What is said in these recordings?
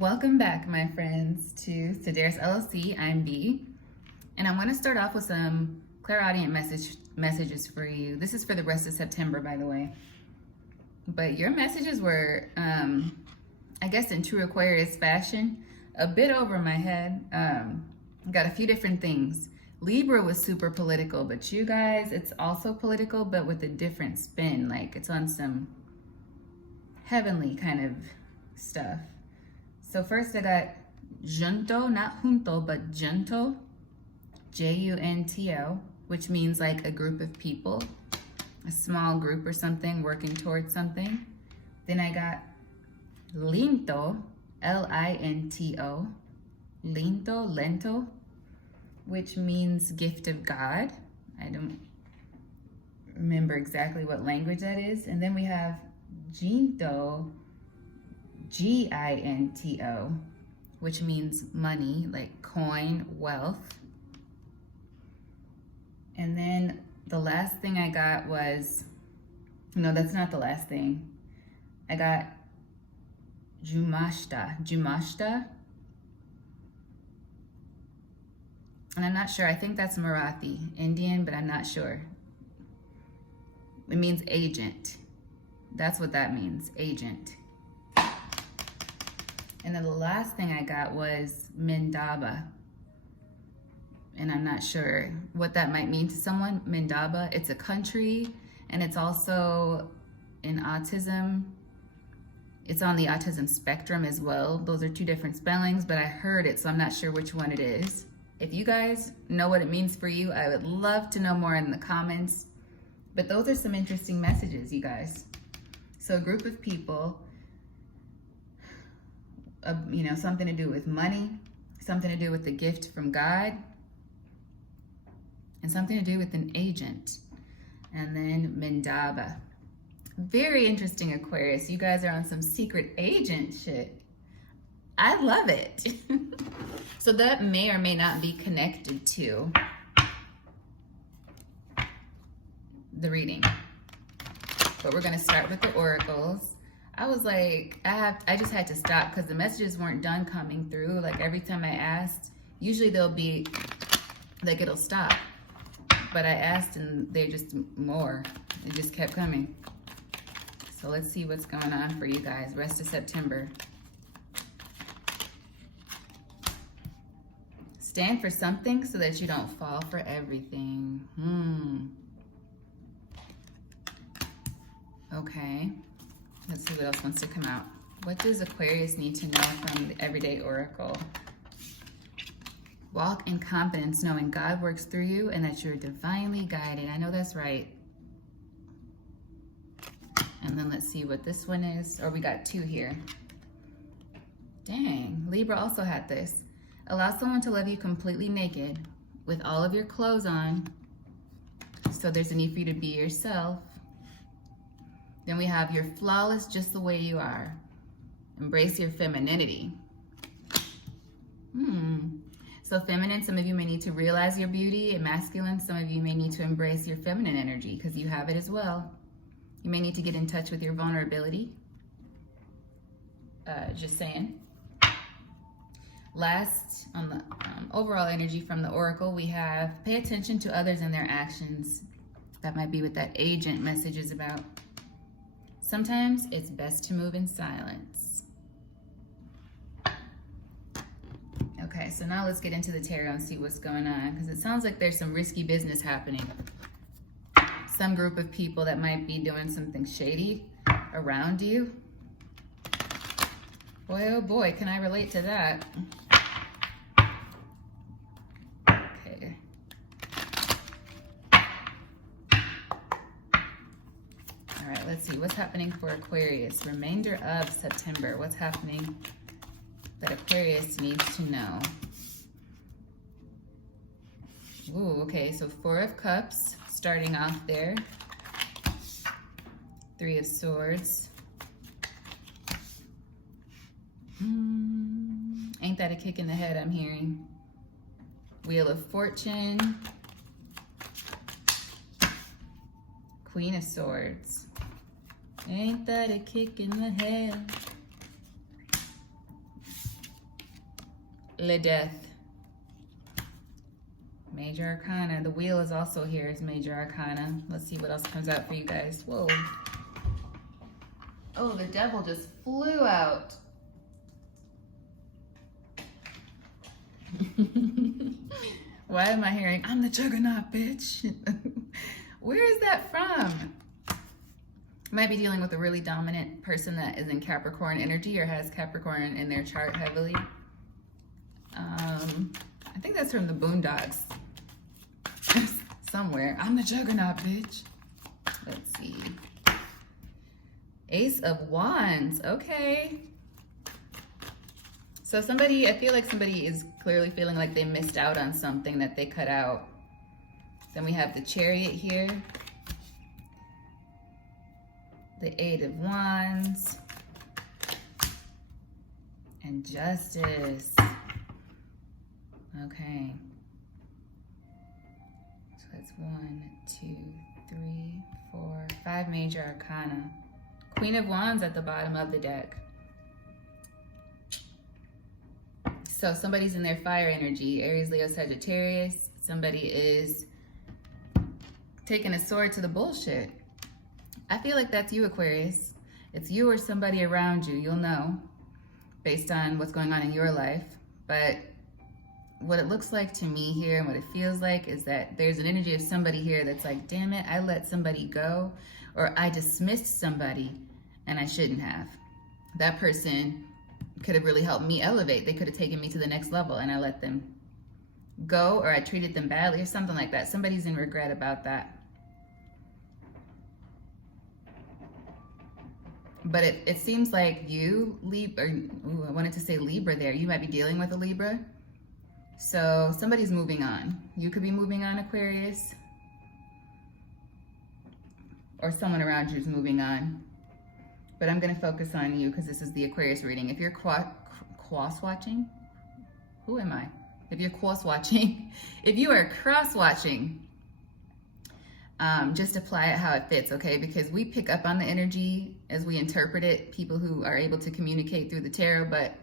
Welcome back, my friends, to Sedaris LLC. I'm B, and I'm going to start off with some clairaudient messages for you. This is for the rest of September, by the way. But your messages were, I guess, in true Aquarius fashion, a bit over my head. Got a few different things. Libra was super political, but you guys, it's also political, but with a different spin. Like, it's on some heavenly kind of stuff. So first I got junto, not junto, but junto, Junto, which means like a group of people, a small group or something working towards something. Then I got linto, Linto, lento, which means gift of God. I don't remember exactly what language that is. And then we have ginto, Ginto, which means money, like coin, wealth. And then the last thing I got was, no, that's not the last thing. I got Jumashta. And I'm not sure, I think that's Marathi, Indian, but I'm not sure. It means agent. That's what that means, agent. And then the last thing I got was Mindaba. And I'm not sure what that might mean to someone. Mindaba, it's a country, and it's also in autism. It's on the autism spectrum as well. Those are two different spellings, but I heard it, so I'm not sure which one it is. If you guys know what it means for you, I would love to know more in the comments. But those are some interesting messages, you guys. So a group of people, something to do with money, something to do with the gift from God, and something to do with an agent. And then Mindaba. Very interesting, Aquarius. You guys are on some secret agent shit. I love it. So that may or may not be connected to the reading. But we're gonna start with the oracles. I was like, I just had to stop because the messages weren't done coming through. Like every time I asked, usually they'll be like, it'll stop. But I asked and they just more. It just kept coming. So let's see what's going on for you guys, rest of September. Stand for something so that you don't fall for everything. Okay. Let's see what else wants to come out. What does Aquarius need to know from the Everyday Oracle? Walk in confidence, knowing God works through you and that you're divinely guided. I know that's right. And then let's see what this one is. Or we got two here. Dang, Libra also had this. Allow someone to love you completely naked with all of your clothes on. So there's a need for you to be yourself. Then we have you're flawless just the way you are. Embrace your femininity. So feminine, some of you may need to realize your beauty, and masculine, some of you may need to embrace your feminine energy because you have it as well. You may need to get in touch with your vulnerability. Just saying. Last, on the overall energy from the Oracle, we have pay attention to others and their actions. That might be what that agent message is about. Sometimes it's best to move in silence. Okay, so now let's get into the tarot and see what's going on, because it sounds like there's some risky business happening. Some group of people that might be doing something shady around you. Boy, oh boy, can I relate to that? Okay. All right, let's see. What's happening for Aquarius? Remainder of September. What's happening that Aquarius needs to know? Ooh, okay, so 4 of Cups starting off there. 3 of Swords. Ain't that a kick in the head I'm hearing? Wheel of Fortune. Queen of Swords. Ain't that a kick in the head? Le Death. Major Arcana. The wheel is also here as Major Arcana. Let's see what else comes out for you guys. Whoa. Oh, the devil just flew out. Why am I hearing, I'm the juggernaut, bitch? Where is that from? Might be dealing with a really dominant person that is in Capricorn energy or has Capricorn in their chart heavily. I think that's from the Boondocks. Somewhere. I'm the juggernaut, bitch. Let's see. Ace of Wands. Okay. So somebody, I feel like somebody is clearly feeling like they missed out on something that they cut out. Then we have the Chariot here. The Eight of Wands. And Justice. Okay. So that's 1, 2, 3, 4, 5 major arcana. Queen of Wands at the bottom of the deck. So somebody's in their fire energy, Aries, Leo, Sagittarius. Somebody is taking a sword to the bullshit. I feel like that's you, Aquarius. It's you or somebody around you. You'll know based on what's going on in your life. But what it looks like to me here and what it feels like is that there's an energy of somebody here that's like, damn it, I let somebody go, or I dismissed somebody and I shouldn't have. That person could have really helped me elevate. They could have taken me to the next level and I let them go, or I treated them badly or something like that. Somebody's in regret about that. But it seems like you, Libra, I wanted to say Libra there. You might be dealing with a Libra. So somebody's moving on. You could be moving on, Aquarius. Or someone around you is moving on. But I'm going to focus on you because this is the Aquarius reading. If you're cross-watching, who am I? If you're cross-watching, if you are cross-watching, just apply it how it fits, okay? Because we pick up on the energy as we interpret it, people who are able to communicate through the tarot, but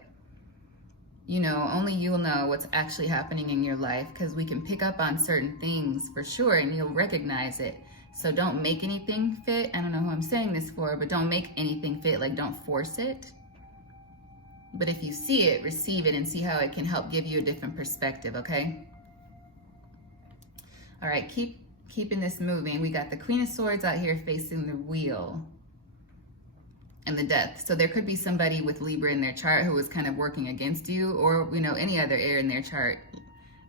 you know, only you'll know what's actually happening in your life because we can pick up on certain things for sure and you'll recognize it. So don't make anything fit. I don't know who I'm saying this for, but don't make anything fit. Like, don't force it. But if you see it, receive it and see how it can help give you a different perspective, okay? All right, keeping this moving. We got the Queen of Swords out here facing the wheel and the Death. So there could be somebody with Libra in their chart who was kind of working against you, or, you know, any other air in their chart.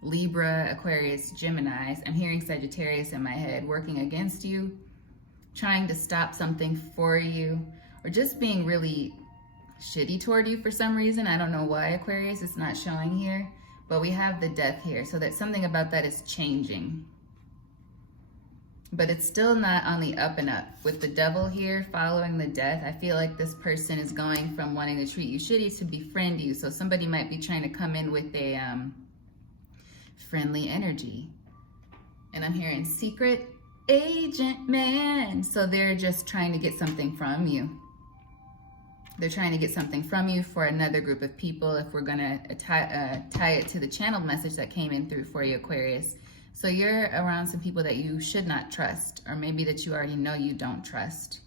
Libra, Aquarius, Geminis. I'm hearing Sagittarius in my head, working against you, trying to stop something for you, or just being really shitty toward you for some reason. I don't know why, Aquarius, it's not showing here, but we have the Death here, so that something about that is changing. But it's still not on the up and up. With the Devil here following the Death, I feel like this person is going from wanting to treat you shitty to befriend you. So somebody might be trying to come in with a friendly energy. And I'm hearing secret agent man. So they're just trying to get something from you. They're trying to get something from you for another group of people, if we're going to tie it to the channeled message that came in through for you, Aquarius. So you're around some people that you should not trust, or maybe that you already know you don't trust.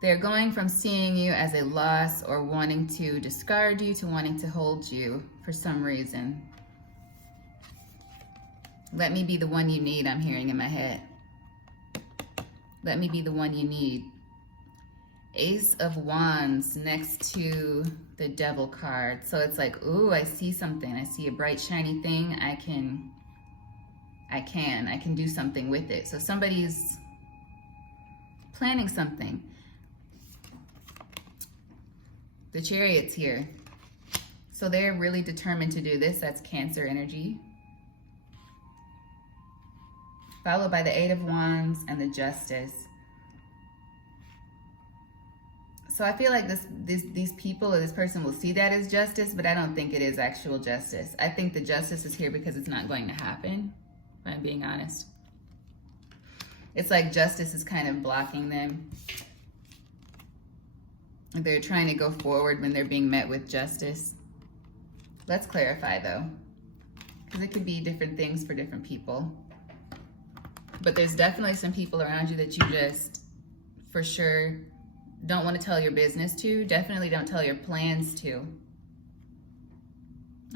They're going from seeing you as a loss or wanting to discard you to wanting to hold you for some reason. Let me be the one you need, I'm hearing in my head. Let me be the one you need. Ace of Wands next to the Devil card. So it's like, ooh, I see something. I see a bright, shiny thing. I can do something with it. So somebody's planning something. The Chariot's here. So they're really determined to do this. That's Cancer energy. Followed by the Eight of Wands and the Justice. So I feel like these people or this person will see that as justice, but I don't think it is actual justice. I think the justice is here because it's not going to happen, if I'm being honest. It's like justice is kind of blocking them. They're trying to go forward when they're being met with justice. Let's clarify though, because it could be different things for different people. But there's definitely some people around you that you just, for sure, don't want to tell your business to. Definitely don't tell your plans to.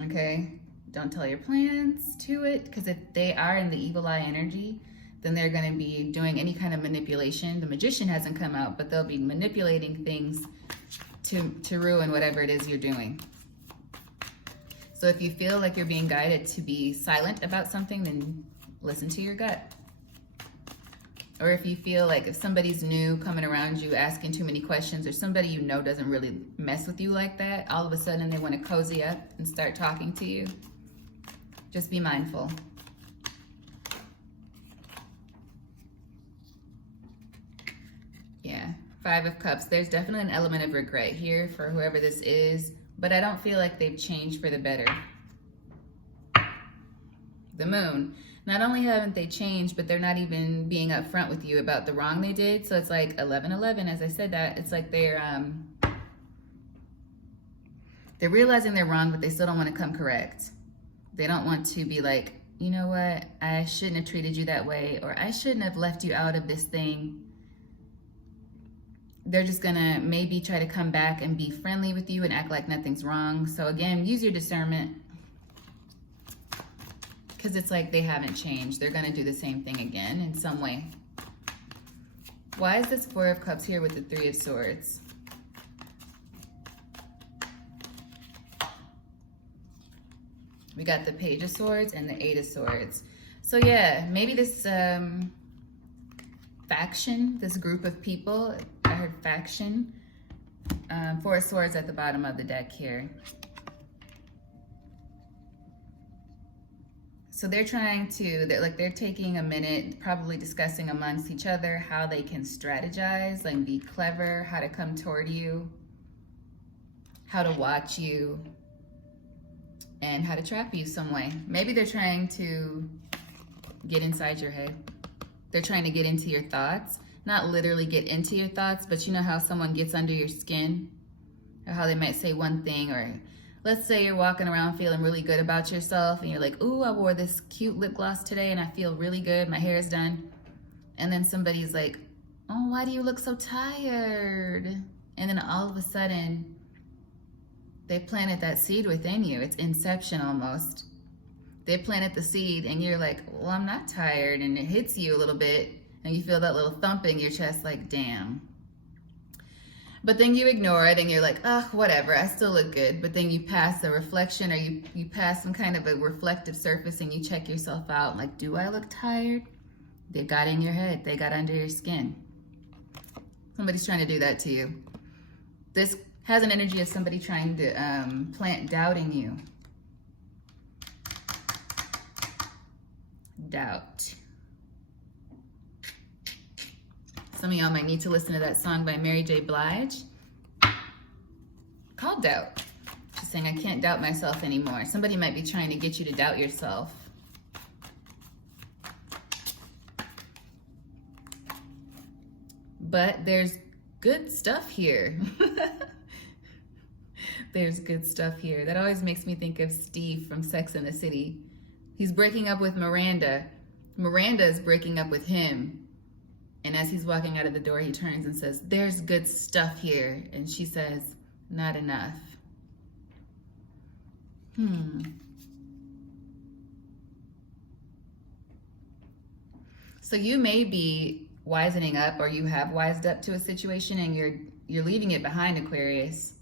Okay? Don't tell your plans to it, because if they are in the evil eye energy, then they're going to be doing any kind of manipulation. The magician hasn't come out, but they'll be manipulating things to ruin whatever it is you're doing. So if you feel like you're being guided to be silent about something, then listen to your gut. Or if you feel like if somebody's new coming around you asking too many questions, or somebody you know doesn't really mess with you like that, all of a sudden they want to cozy up and start talking to you, just be mindful. Yeah, 5 of Cups. There's definitely an element of regret here for whoever this is, but I don't feel like they've changed for the better. The Moon. Not only haven't they changed, but they're not even being upfront with you about the wrong they did. So it's like 11-11, as I said that. It's like they're realizing they're wrong, but they still don't want to come correct. They don't want to be like, you know what, I shouldn't have treated you that way, or I shouldn't have left you out of this thing. They're just gonna maybe try to come back and be friendly with you and act like nothing's wrong. So again, use your discernment, because it's like they haven't changed. They're gonna do the same thing again in some way. Why is this 4 of Cups here with the 3 of Swords? We got the Page of Swords and the 8 of Swords. So yeah, maybe this faction, this group of people, I heard faction. 4 of Swords at the bottom of the deck here. So they're trying to, they're taking a minute, probably discussing amongst each other how they can strategize, like be clever, how to come toward you, how to watch you, and how to trap you some way. Maybe they're trying to get inside your head. They're trying to get into your thoughts. Not literally get into your thoughts, but you know how someone gets under your skin? Or how they might say one thing, or let's say you're walking around feeling really good about yourself and you're like, ooh, I wore this cute lip gloss today and I feel really good, my hair is done. And then somebody's like, oh, why do you look so tired? And then all of a sudden, they planted that seed within you. It's inception almost. They planted the seed and you're like, well, I'm not tired. And it hits you a little bit and you feel that little thump in your chest like, damn. But then you ignore it and you're like, oh, whatever, I still look good. But then you pass a reflection, or you pass some kind of a reflective surface and you check yourself out like, do I look tired? They got in your head. They got under your skin. Somebody's trying to do that to you. This has an energy of somebody trying to plant doubt in you. Doubt. Some of y'all might need to listen to that song by Mary J. Blige called Doubt. She's saying, I can't doubt myself anymore. Somebody might be trying to get you to doubt yourself. But there's good stuff here. There's good stuff here. That always makes me think of Steve from Sex and the City. He's breaking up with Miranda. Miranda is breaking up with him. And as he's walking out of the door, he turns and says, there's good stuff here. And she says, not enough. So you may be wisening up, or you have wised up to a situation and you're leaving it behind, Aquarius.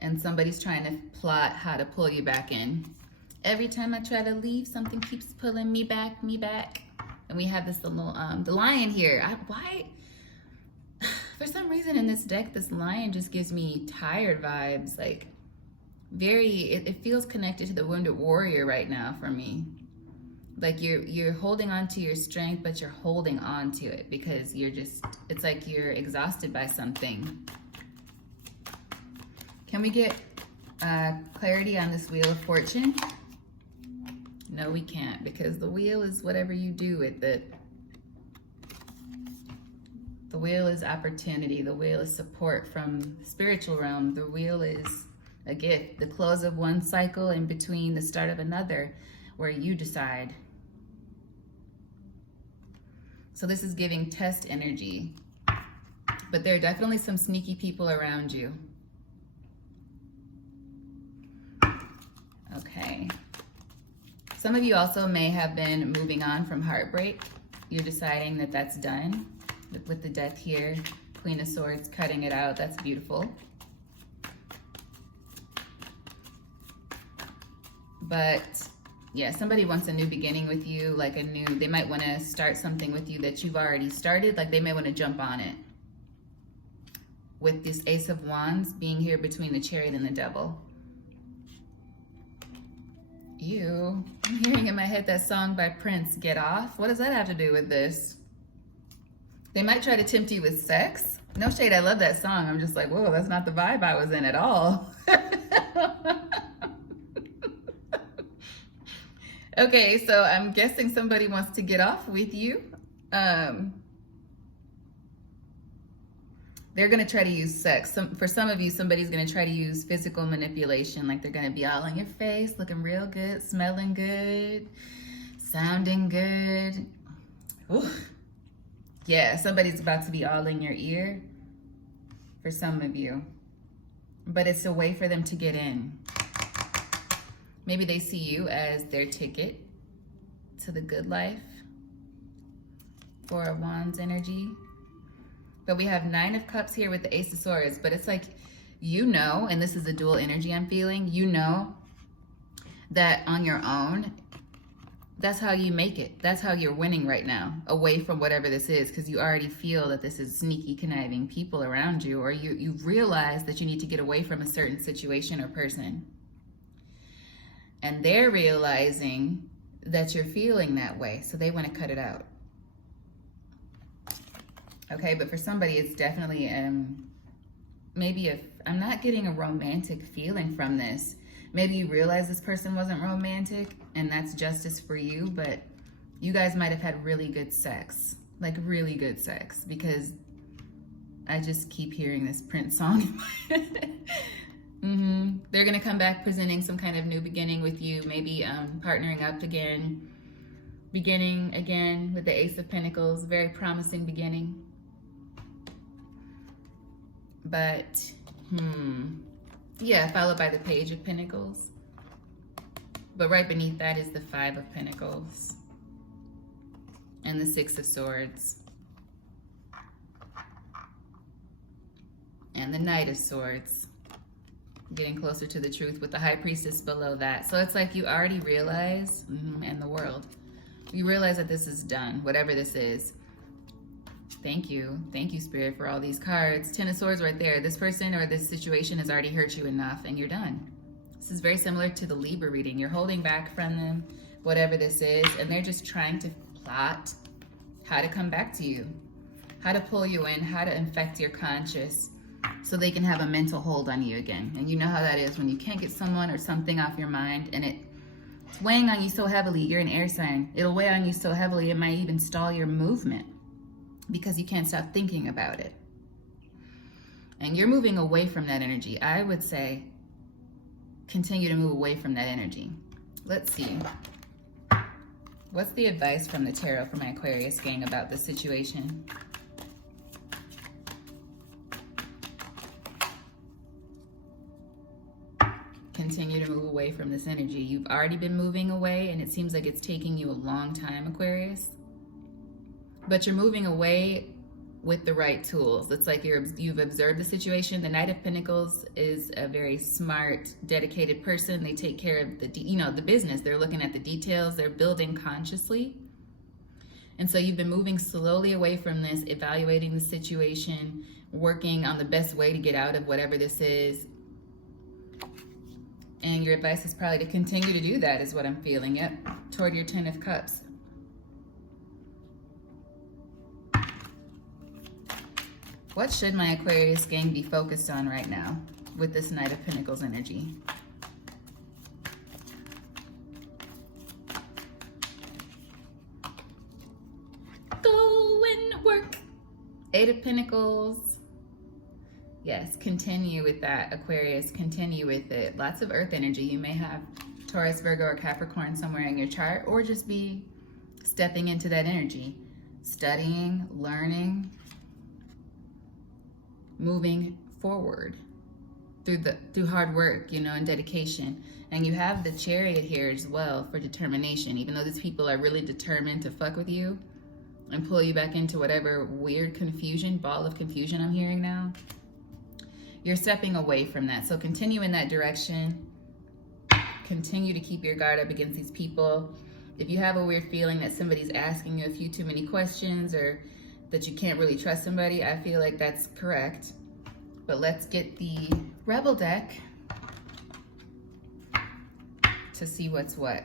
And somebody's trying to plot how to pull you back in. Every time I try to leave, something keeps pulling me back. And we have this little, the lion here. Why? For some reason in this deck, this lion just gives me tired vibes. Like, it feels connected to the wounded warrior right now for me. Like you're holding on to your strength, but you're holding on to it because it's like you're exhausted by something. Can we get clarity on this Wheel of Fortune? No, we can't, because the wheel is whatever you do with it. The wheel is opportunity. The wheel is support from the spiritual realm. The wheel is a gift, the close of one cycle in between the start of another, where you decide. So this is giving test energy, but there are definitely some sneaky people around you. Okay. Some of you also may have been moving on from heartbreak. You're deciding that that's done. With the Death here, Queen of Swords, cutting it out. That's beautiful. But yeah, somebody wants a new beginning with you, like they might want to start something with you that you've already started. Like they may want to jump on it. With this Ace of Wands being here between the Chariot and the Devil. Ew, I'm hearing in my head that song by Prince, Gett Off. What does that have to do with this? They might try to tempt you with sex. No shade, I love that song. I'm just like, whoa, that's not the vibe I was in at all. Okay, so I'm guessing somebody wants to get off with you. They're going to try to use sex. For some of you, somebody's going to try to use physical manipulation. Like they're going to be all in your face, looking real good, smelling good, sounding good. Ooh. Yeah, somebody's about to be all in your ear for some of you. But it's a way for them to get in. Maybe they see you as their ticket to the good life. Four of Wands energy. But we have Nine of Cups here with the Ace of Swords. But it's like, you know, and this is a dual energy I'm feeling, you know that on your own, that's how you make it. That's how you're winning right now, away from whatever this is, because you already feel that this is sneaky, conniving people around you, or you realize that you need to get away from a certain situation or person. And they're realizing that you're feeling that way, so they want to cut it out. Okay, but for somebody, it's definitely maybe I'm not getting a romantic feeling from this. Maybe you realize this person wasn't romantic, and that's justice for you, but you guys might have had really good sex, like really good sex, because I just keep hearing this Prince song. They're gonna come back presenting some kind of new beginning with you, maybe partnering up again, beginning again with the Ace of Pentacles, very promising beginning. But, yeah, followed by the Page of Pentacles. But right beneath that is the Five of Pentacles and the Six of Swords and the Knight of Swords. Getting closer to the truth with the High Priestess below that. So it's like you already realize, and the world, you realize that this is done, whatever this is. Thank you, Spirit, for all these cards. Ten of Swords right there. This person or this situation has already hurt you enough, and you're done. This is very similar to the Libra reading. You're holding back from them, whatever this is, and they're just trying to plot how to come back to you, how to pull you in, how to infect your conscious, so they can have a mental hold on you again. And you know how that is when you can't get someone or something off your mind, and it's weighing on you so heavily. You're an air sign. It'll weigh on you so heavily it might even stall your movement because you can't stop thinking about it. And you're moving away from that energy. I would say continue to move away from that energy. Let's see. What's the advice from the tarot for my Aquarius gang about this situation? Continue to move away from this energy. You've already been moving away, and it seems like it's taking you a long time, Aquarius. But you're moving away with the right tools. It's like you've observed the situation. The Knight of Pentacles is a very smart, dedicated person. They take care of the business. They're looking at the details. They're building consciously. And so you've been moving slowly away from this, evaluating the situation, working on the best way to get out of whatever this is. And your advice is probably to continue to do that, is what I'm feeling. Yep, toward your Ten of Cups. What should my Aquarius gang be focused on right now with this Knight of Pentacles energy? Go and work. Eight of Pentacles. Yes, continue with that, Aquarius. Continue with it. Lots of earth energy. You may have Taurus, Virgo, or Capricorn somewhere in your chart, or just be stepping into that energy. Studying, learning, moving forward through hard work, you know, and dedication. And you have the Chariot here as well for determination. Even though these people are really determined to fuck with you and pull you back into whatever weird confusion, ball of confusion I'm hearing now, you're stepping away from that. So continue in that direction. Continue to keep your guard up against these people. If you have a weird feeling that somebody's asking you a few too many questions or that you can't really trust somebody, I feel like that's correct. But let's get the Rebel deck to see what's what.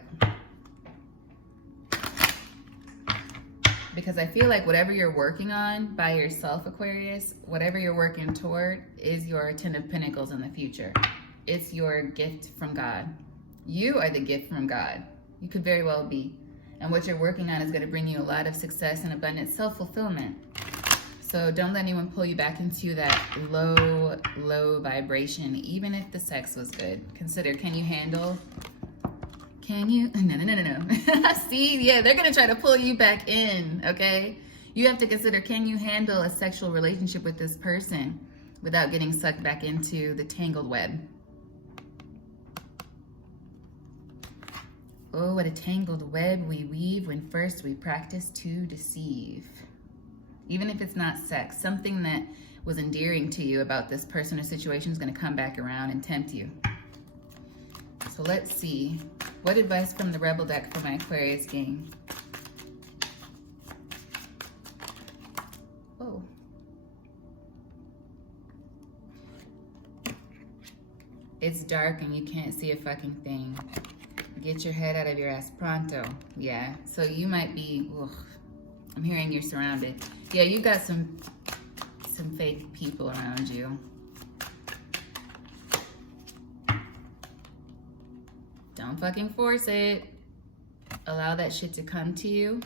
Because I feel like whatever you're working on by yourself, Aquarius, whatever you're working toward is your Ten of Pentacles in the future. It's your gift from God. You are the gift from God. You could very well be. And what you're working on is going to bring you a lot of success and abundant self-fulfillment. So don't let anyone pull you back into that low vibration, even if the sex was good. Consider, can you handle? Can you? No. See, yeah, they're going to try to pull you back in, okay? You have to consider, can you handle a sexual relationship with this person without getting sucked back into the tangled web? Oh, what a tangled web we weave when first we practice to deceive. Even if it's not sex, something that was endearing to you about this person or situation is going to come back around and tempt you. So let's see. What advice from the Rebel deck for my Aquarius gang? Oh. It's dark and you can't see a fucking thing. Get your head out of your ass pronto. Yeah, so you might be, ugh, I'm hearing you're surrounded. Yeah, you got some fake people around you. Don't fucking force it. Allow that shit to come to you.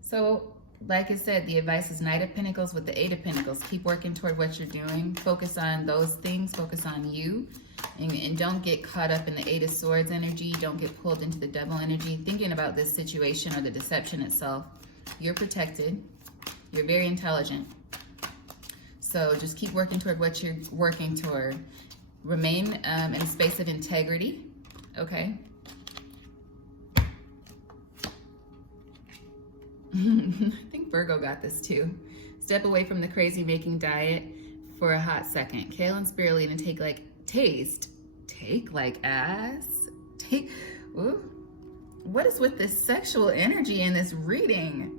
So, like I said, the advice is Knight of Pentacles with the Eight of Pentacles. Keep working toward what you're doing. Focus on those things. Focus on you. And don't get caught up in the Eight of Swords energy. Don't get pulled into the Devil energy. Thinking about this situation or the deception itself. You're protected. You're very intelligent. So just keep working toward what you're working toward. Remain in a space of integrity. Okay? I think Virgo got this too. Step away from the crazy making diet for a hot second. Kale and spirulina take like ass. Ooh. What is with this sexual energy in this reading?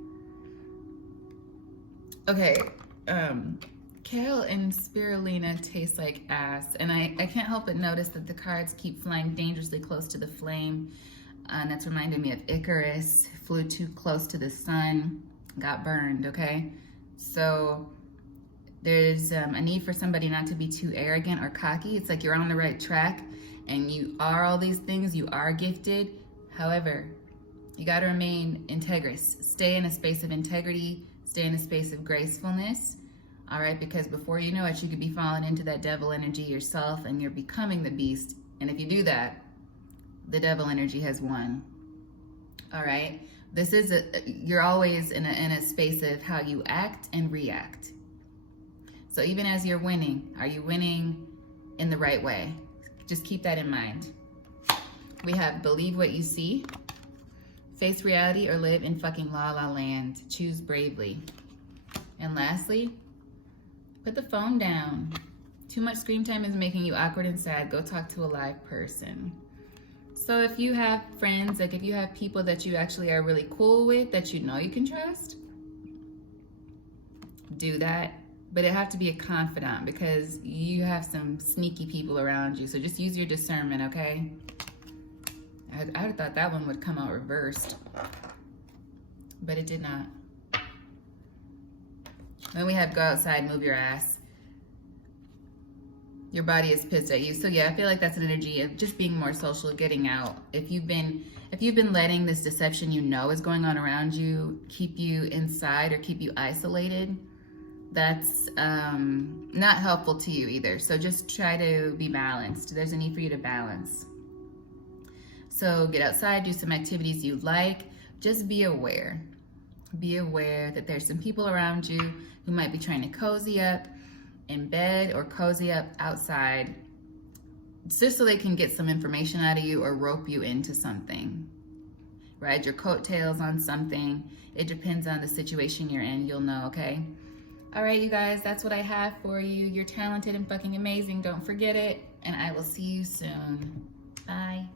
Okay, kale and spirulina taste like ass. And I can't help but notice that the cards keep flying dangerously close to the flame. And that's reminding me of Icarus. Flew too close to the sun, got burned, okay? So there's a need for somebody not to be too arrogant or cocky. It's like you're on the right track and you are all these things, you are gifted. However, you gotta remain integrous. Stay in a space of integrity, stay in a space of gracefulness, all right? Because before you know it, you could be falling into that devil energy yourself and you're becoming the beast. And if you do that, the devil energy has won, all right? This is you're always in a space of how you act and react. So even as you're winning, are you winning in the right way? Just keep that in mind. We have believe what you see, face reality, or live in fucking la la land. Choose bravely. And lastly, put the phone down. Too much screen time is making you awkward and sad. Go talk to a live person. So if you have friends, like if you have people that you actually are really cool with, that you know you can trust, do that. But it have to be a confidant because you have some sneaky people around you. So just use your discernment, okay? I would have thought that one would come out reversed, but it did not. Then we have go outside, move your ass. Your body is pissed at you. So yeah, I feel like that's an energy of just being more social, getting out. If you've been letting this deception you know is going on around you keep you inside or keep you isolated, that's not helpful to you either. So just try to be balanced. There's a need for you to balance. So get outside, do some activities you like. Just be aware. Be aware that there's some people around you who might be trying to cozy up in bed or cozy up outside, just so they can get some information out of you or rope you into something. Ride your coattails on something. It depends on the situation you're in. You'll know, okay? All right, you guys, that's what I have for you. You're talented and fucking amazing. Don't forget it. And I will see you soon. Bye.